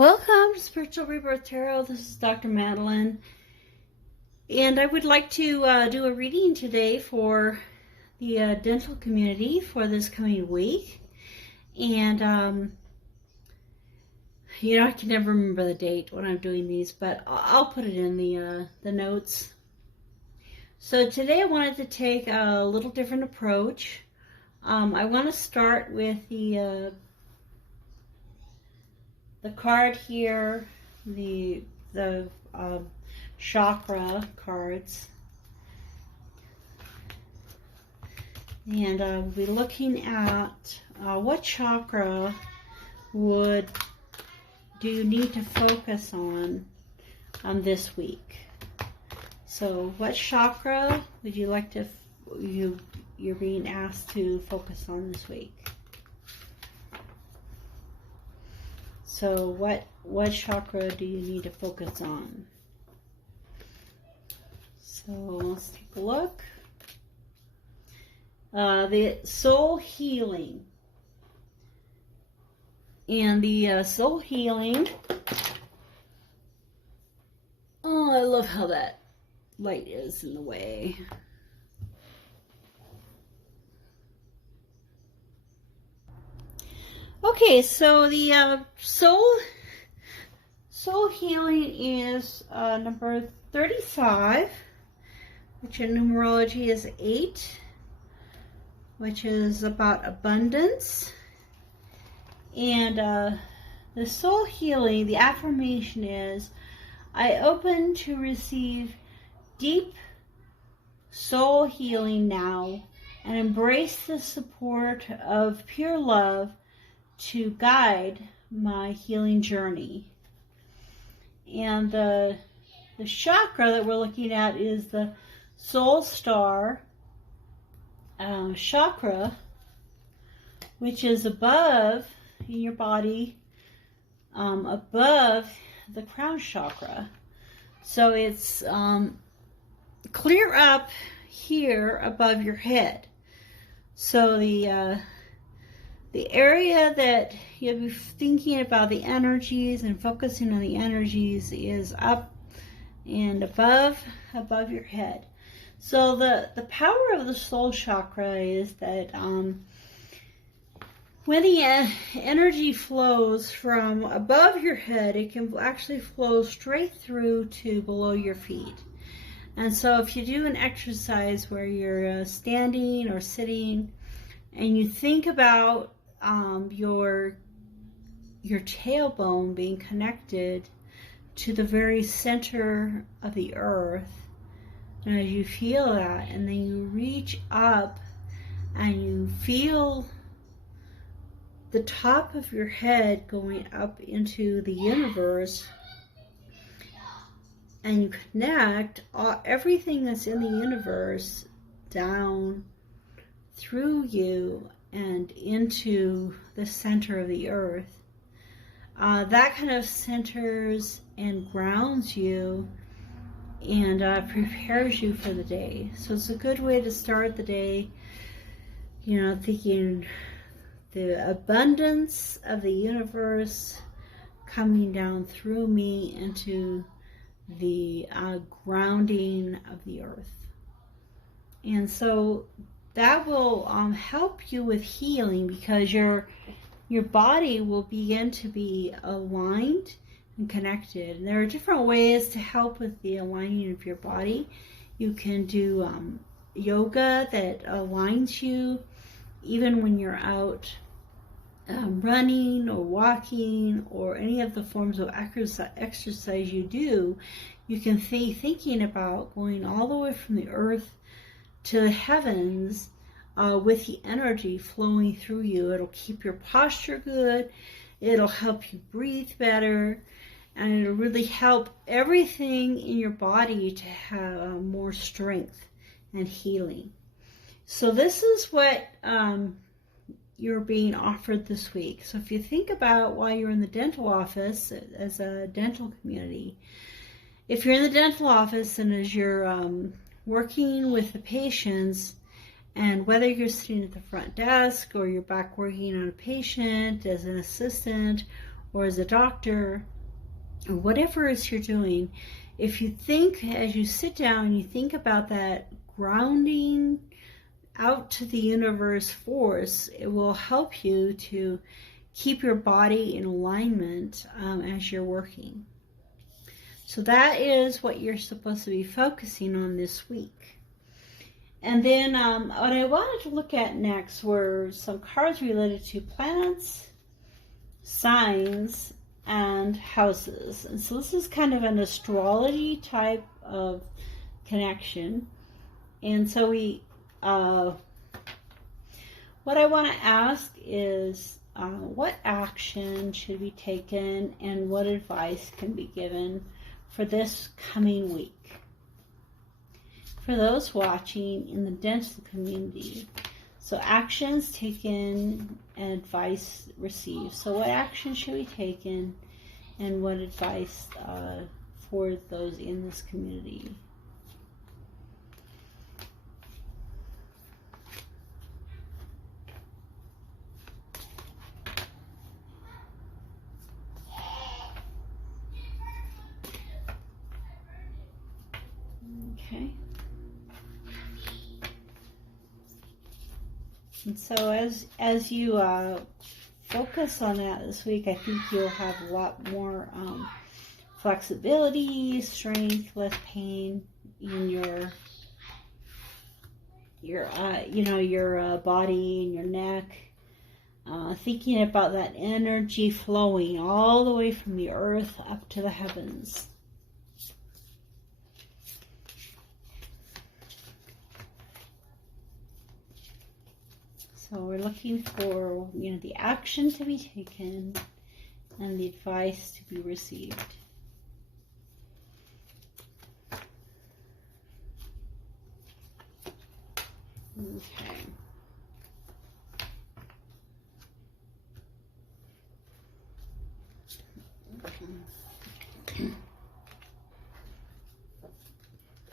Welcome to Spiritual Rebirth Tarot. This is Dr. Madelyn, and I would like to do a reading today for the dental community for this coming week. And I can never remember the date when I'm doing these, but I'll put it in the notes. So today I wanted to take a little different approach. I want to start with the card here, the chakra cards, and we'll be looking at what chakra do you need to focus on this week. So what chakra would you like to you're being asked to focus on this week? So what chakra do you need to focus on? So let's take a look. The soul healing. And the soul healing, oh, I love how that light is in the way. Okay, so the soul healing is number 35, which in numerology is 8, which is about abundance. And the soul healing, the affirmation is, I open to receive deep soul healing now and embrace the support of pure love to guide my healing journey. And the chakra that we're looking at is the soul star chakra, which is above in your body, above the crown chakra. So it's clear up here above your head. So the area that you'll be thinking about the energies and focusing on the energies is up and above your head. So the power of the soul chakra is that when the energy flows from above your head, it can actually flow straight through to below your feet. And so if you do an exercise where you're standing or sitting and you think about your tailbone being connected to the very center of the earth, and as you feel that, and then you reach up and you feel the top of your head going up into the universe, and you connect everything that's in the universe down through you and into the center of the earth. That kind of centers and grounds you and prepares you for the day. So it's a good way to start the day, thinking the abundance of the universe coming down through me into the grounding of the earth. And so that will help you with healing, because your body will begin to be aligned and connected. And there are different ways to help with the aligning of your body. You can do yoga that aligns you even when you're out running or walking or any of the forms of exercise you do. You can be thinking about going all the way from the earth to the heavens with the energy flowing through you. It'll keep your posture good, it'll help you breathe better, and it'll really help everything in your body to have more strength and healing. So this is what you're being offered this week. So if you think about while you're in the dental office as a dental community, if you're in the dental office and as you're working with the patients, and whether you're sitting at the front desk or you're back working on a patient as an assistant, or as a doctor, or whatever it is you're doing, if you think, as you sit down, you think about that grounding out to the universe force, it will help you to keep your body in alignment as you're working. So that is what you're supposed to be focusing on this week. And then what I wanted to look at next were some cards related to planets, signs, and houses. And so this is kind of an astrology type of connection. And so what I want to ask is what action should be taken and what advice can be given for this coming week for those watching in the dental community. So actions taken and advice received. So what action should be taken and what advice for those in this community? Okay. And so as you focus on that this week, I think you'll have a lot more flexibility, strength, less pain in your body and your neck. Thinking about that energy flowing all the way from the earth up to the heavens. So we're looking for, the action to be taken and the advice to be received. Okay.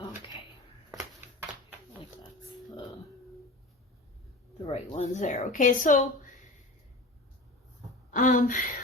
Okay. Like that's the right ones there. Okay, so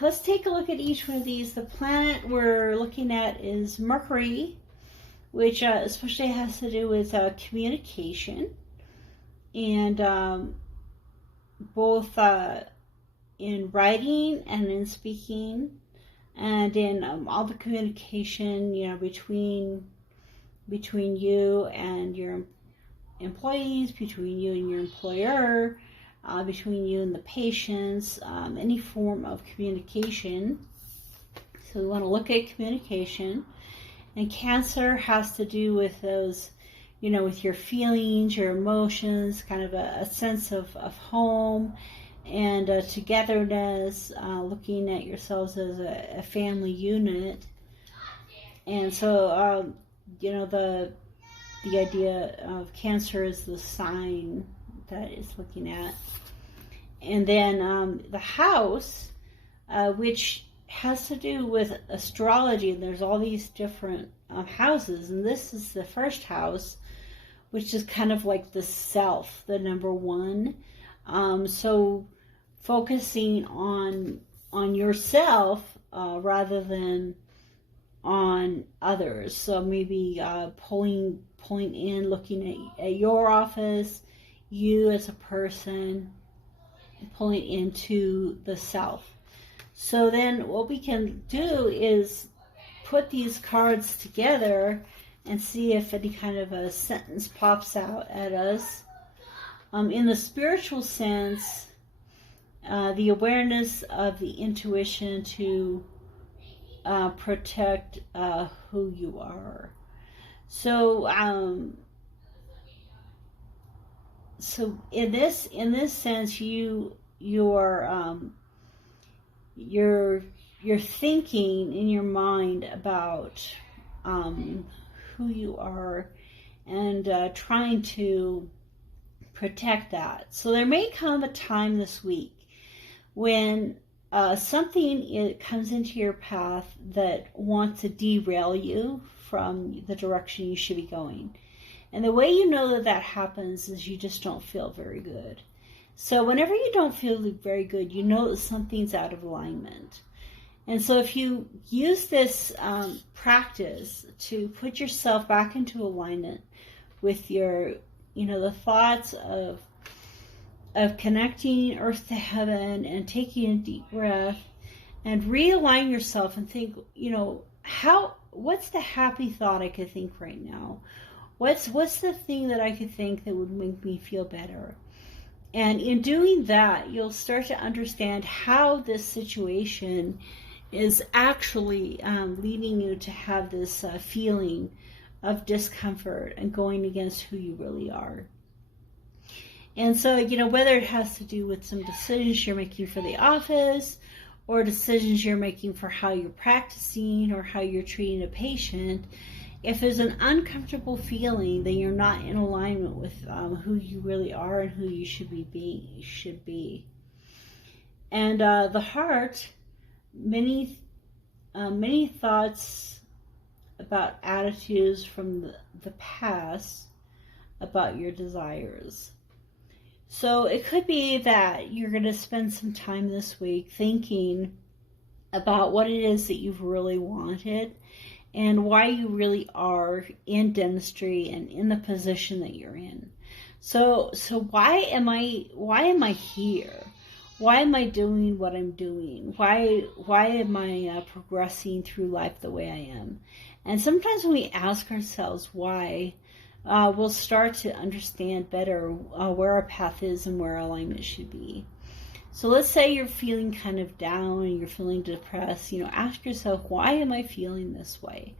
let's take a look at each one of these. The planet we're looking at is Mercury, which especially has to do with communication, and both in writing and in speaking, and in all the communication, between you and your employees, between you and your employer, between you and the patients, any form of communication. So we want to look at communication. And Cancer has to do with those, with your feelings, your emotions, kind of a sense of home and togetherness, looking at yourselves as a family unit. And so, the idea of Cancer is the sign that it's looking at. And then the house, which has to do with astrology. There's all these different houses, and this is the first house, which is kind of like the self, the number one. So focusing on yourself rather than on others. So maybe pulling in, looking at your office, you as a person, pulling into the self. So then what we can do is put these cards together and see if any kind of a sentence pops out at us. In the spiritual sense, the awareness of the intuition to protect who you are. So in this sense, you're thinking in your mind about who you are and trying to protect that. So there may come a time this week when something comes into your path that wants to derail you from the direction you should be going. And the way you know that happens is you just don't feel very good. So whenever you don't feel very good, you know that something's out of alignment. And so if you use this practice to put yourself back into alignment with your, the thoughts of connecting earth to heaven and taking a deep breath and realign yourself and think, what's the happy thought I could think right now? What's the thing that I could think that would make me feel better? And in doing that, you'll start to understand how this situation is actually leading you to have this feeling of discomfort and going against who you really are. And so, whether it has to do with some decisions you're making for the office, or decisions you're making for how you're practicing or how you're treating a patient, if there's an uncomfortable feeling, then you're not in alignment with who you really are and who you should be. And the heart, many thoughts about attitudes from the past about your desires. So it could be that you're going to spend some time this week thinking about what it is that you've really wanted and why you really are in dentistry and in the position that you're in. So why am I here? Why am I doing what I'm doing? Why am I progressing through life the way I am? And sometimes when we ask ourselves why, we'll start to understand better where our path is and where our alignment should be. So let's say you're feeling kind of down and you're feeling depressed. Ask yourself, why am I feeling this way?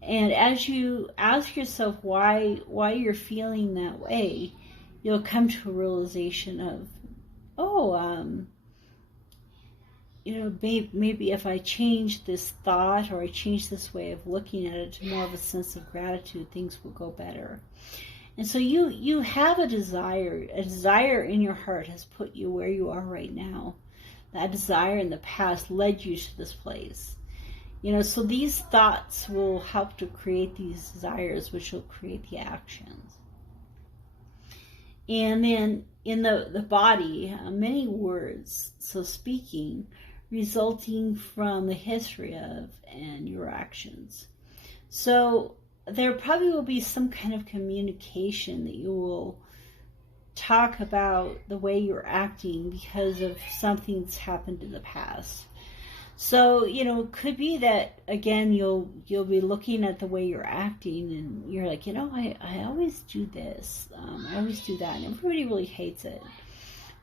And as you ask yourself why you're feeling that way, you'll come to a realization of, maybe if I change this thought or I change this way of looking at it to more of a sense of gratitude, things will go better. And so you have a desire in your heart has put you where you are right now. That desire in the past led you to this place. So these thoughts will help to create these desires, which will create the actions. And then in the body, many words, so speaking, resulting from the history of and your actions. So there probably will be some kind of communication that you will talk about the way you're acting because of something that's happened in the past. So, it could be that, again, you'll be looking at the way you're acting and you're like, I always do this. I always do that. And everybody really hates it.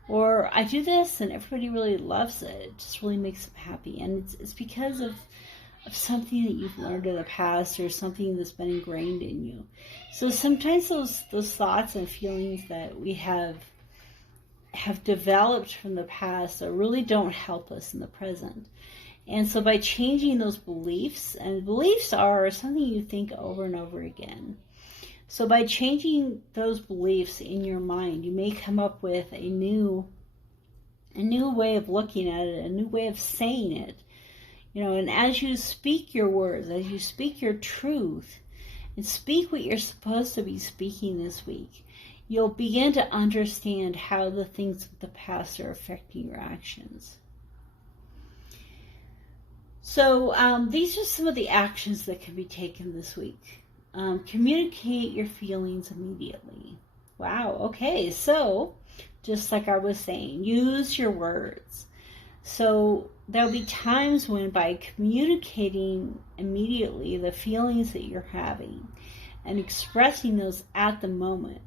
Or I do this and everybody really loves it. It just really makes them happy. And it's because of something that you've learned in the past or something that's been ingrained in you. So sometimes those thoughts and feelings that we have developed from the past that really don't help us in the present. And so by changing those beliefs, and beliefs are something you think over and over again. So by changing those beliefs in your mind, you may come up with a new way of looking at it, a new way of saying it. And as you speak your words, as you speak your truth, and speak what you're supposed to be speaking this week, you'll begin to understand how the things of the past are affecting your actions. So these are some of the actions that can be taken this week. Communicate your feelings immediately. Wow, okay, so just like I was saying, use your words. So there'll be times when by communicating immediately the feelings that you're having and expressing those at the moment,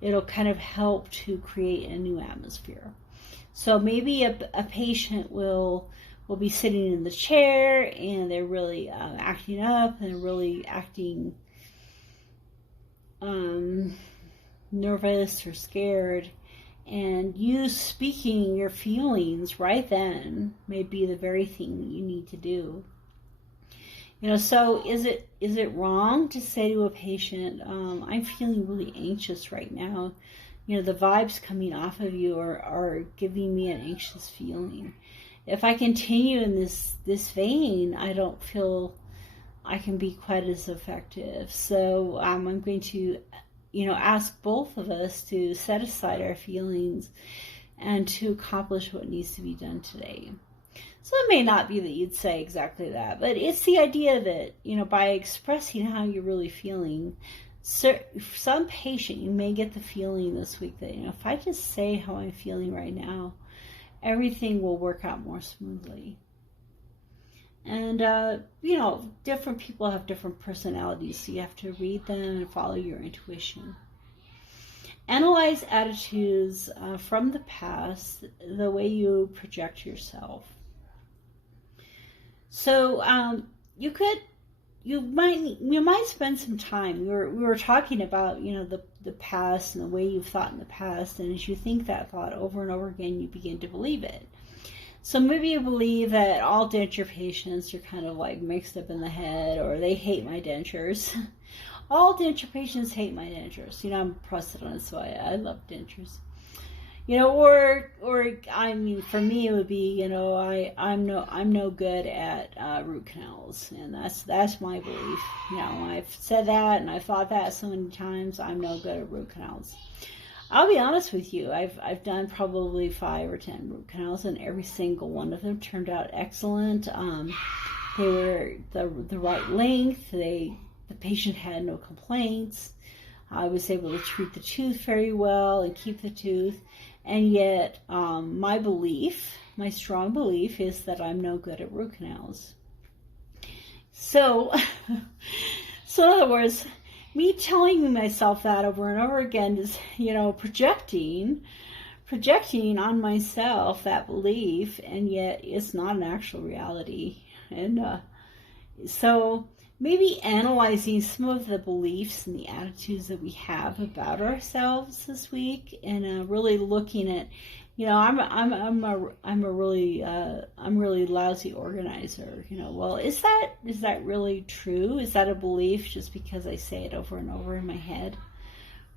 it'll kind of help to create a new atmosphere. So maybe a patient will be sitting in the chair and they're really acting up and they're really acting nervous or scared, and you speaking your feelings right then may be the very thing that you need to do. So is it wrong to say to a patient, I'm feeling really anxious right now, the vibes coming off of you are giving me an anxious feeling. If I continue in this vein, I don't feel I can be quite as effective. So I'm going to, ask both of us to set aside our feelings and to accomplish what needs to be done today. So it may not be that you'd say exactly that, but it's the idea that, by expressing how you're really feeling, some patient, you may get the feeling this week that, if I just say how I'm feeling right now, everything will work out more smoothly. And, different people have different personalities, so you have to read them and follow your intuition. Analyze attitudes from the past, the way you project yourself. So you might spend some time. We were talking about the past and the way you've thought in the past, and as you think that thought over and over again, you begin to believe it. So maybe you believe that all denture patients are kind of like mixed up in the head, or they hate my dentures. All denture patients hate my dentures. I'm a prosthodontist, so I love dentures. Or I mean, for me it would be, I'm no good at root canals, and that's my belief. I've said that and I've thought that so many times. I'm no good at root canals. I'll be honest with you. I've done probably 5 or 10 root canals, and every single one of them turned out excellent. They were the right length. The patient had no complaints. I was able to treat the tooth very well and keep the tooth. And yet, my strong belief is that I'm no good at root canals. So, in other words, me telling myself that over and over again is, projecting on myself that belief, and yet it's not an actual reality. And so maybe analyzing some of the beliefs and the attitudes that we have about ourselves this week, and really looking at, I'm really lousy organizer. Well, is that really true? Is that a belief just because I say it over and over in my head,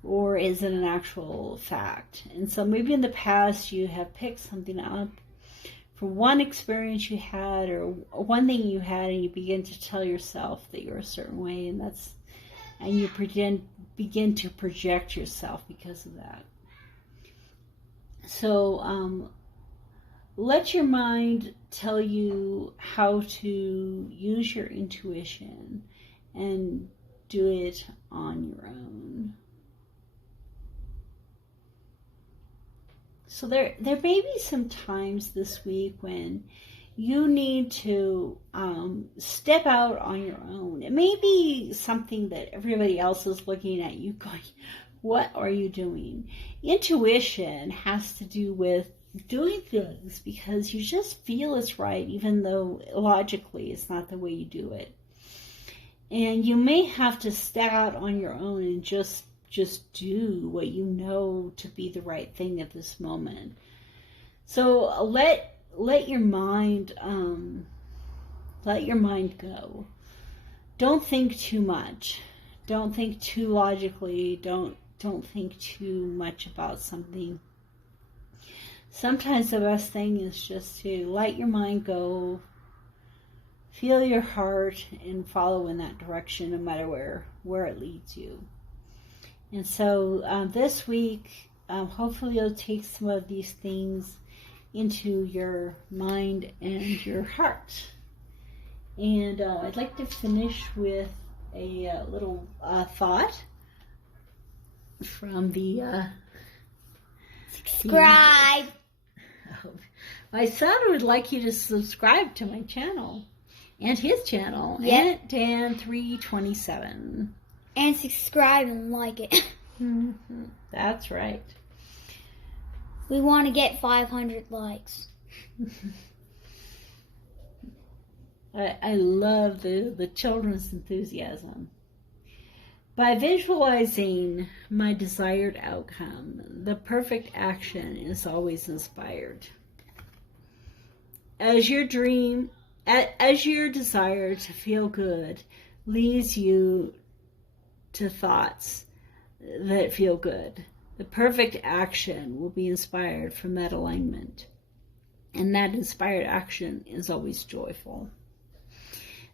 or is it an actual fact? And so maybe in the past you have picked something up from one experience you had, or one thing you had, and you begin to tell yourself that you're a certain way, and you begin to project yourself because of that. So let your mind tell you how to use your intuition, and do it on your own. So there may be some times this week when you need to step out on your own. It may be something that everybody else is looking at you going, what are you doing? Intuition has to do with doing things because you just feel it's right, even though logically it's not the way you do it. And you may have to step out on your own and just do what you know to be the right thing at this moment. So let your mind go. Don't think too much. Don't think too logically. Don't think too much about something. Sometimes the best thing is just to let your mind go, feel your heart, and follow in that direction no matter where it leads you. And so this week, hopefully you'll take some of these things into your mind and your heart. And I'd like to finish with a little thought from the... subscribe! My son would like you to subscribe to my channel and his channel, Yep. AuntDan327. And subscribe and like it. Mm-hmm. That's right. We want to get 500 likes. I love the children's enthusiasm. By visualizing my desired outcome, the perfect action is always inspired. As your desire to feel good leads you to thoughts that feel good, the perfect action will be inspired from that alignment. And that inspired action is always joyful.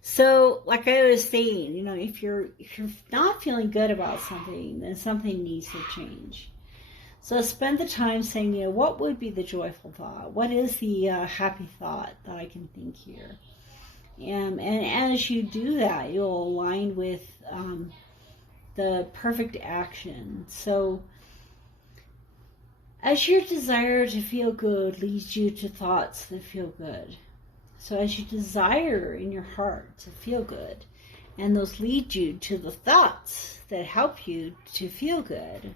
So, like I was saying, if you're not feeling good about something, then something needs to change. So spend the time saying, what would be the joyful thought? What is the happy thought that I can think here? And as you do that, you'll align with the perfect action. So as your desire to feel good leads you to thoughts that feel good. So as you desire in your heart to feel good, and those lead you to the thoughts that help you to feel good,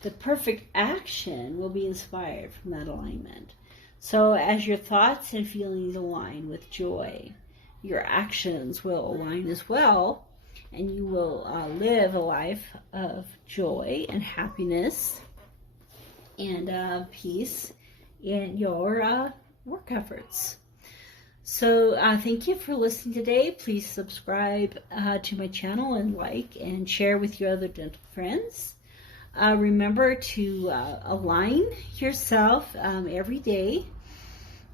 the perfect action will be inspired from that alignment. So as your thoughts and feelings align with joy, your actions will align as well, and you will live a life of joy and happiness and peace in your work efforts. So thank you for listening today. Please subscribe to my channel and like and share with your other dental friends. Remember to align yourself every day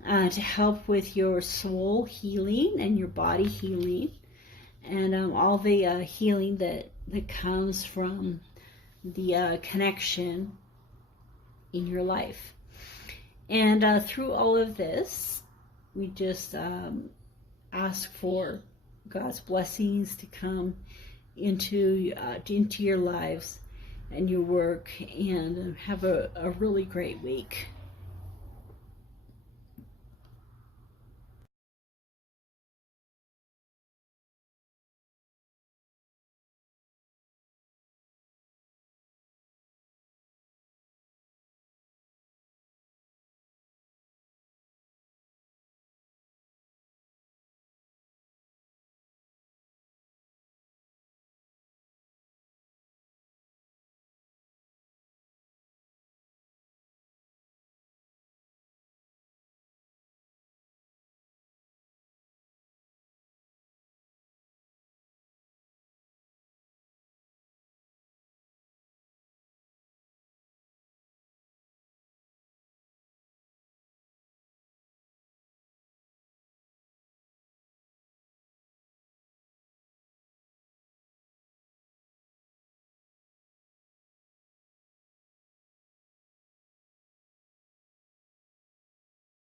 to help with your soul healing and your body healing, and all the healing that comes from the connection in your life. And through all of this, we just ask for God's blessings to come into your lives and your work, and have a really great week.